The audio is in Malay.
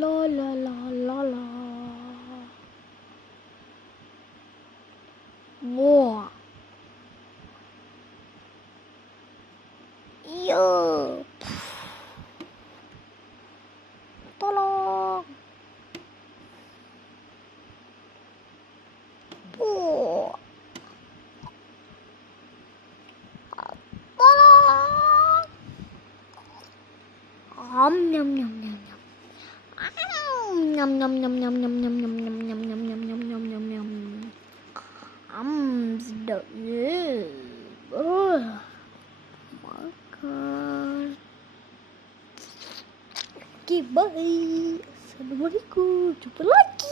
La la la la la. Wah. Iya. Tolong. Oh. Tolong. Nyam nyam nyam nyam. Nyam nyam nyam nyam nyam nyam nyam nyam nyam nyam nyam nyam nyam nyam nyam. Sedap je. Makan. Okay, bye. Assalamualaikum. Jumpa lagi.